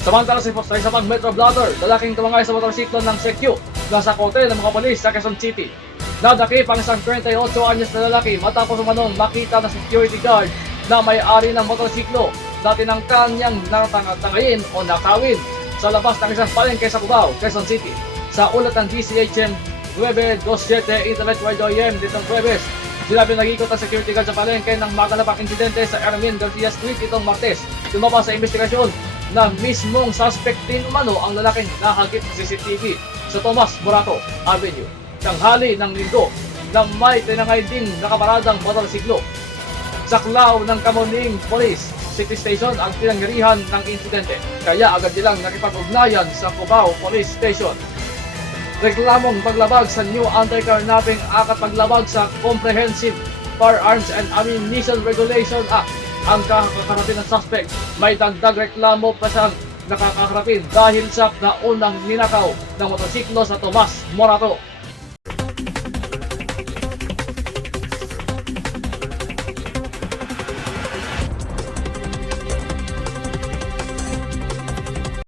Samantala sa isa pang Metro Vlogger, lalaking tumangay sa motorsiklo ng CQ nasa kote ng mga polis sa Quezon City. Nadakip ang isang 38 anyos na lalaki matapos umanong makita ng security guard na may-ari ng motorsiklo na tinangkan niyang natangayin o nakawin sa labas ng isang palengke sa Cubao, Quezon City. Sa ulat ng DCHM 927 Internet Radio AM ditong Huwebes, sinabi nag-ikot ang security guard sa palengke ng maganapang insidente sa Ermin Garcia Street itong Martes. Lumabas sa investigasyon na mismong suspect din umano ang lalaking nakagit sa CCTV sa Tomas Morato Avenue. Tanghali ng linggo na may tinangay din nakaparadang motorsiklo. Saklaw ng Kamuning Police City Station ang pinangyarihan ng insidente, kaya agad nilang nakipag-ugnayan sa Cubao Police Station. Reklamong paglabag sa New Anti-Carnapping Act at paglabag sa Comprehensive Firearms and Ammunition Regulation Act ang kakaharapin ng suspect. May dagdag reklamo pa siyang nakakaharapin dahil sa naunang ninakaw ng motorsiklo sa Tomas Morato.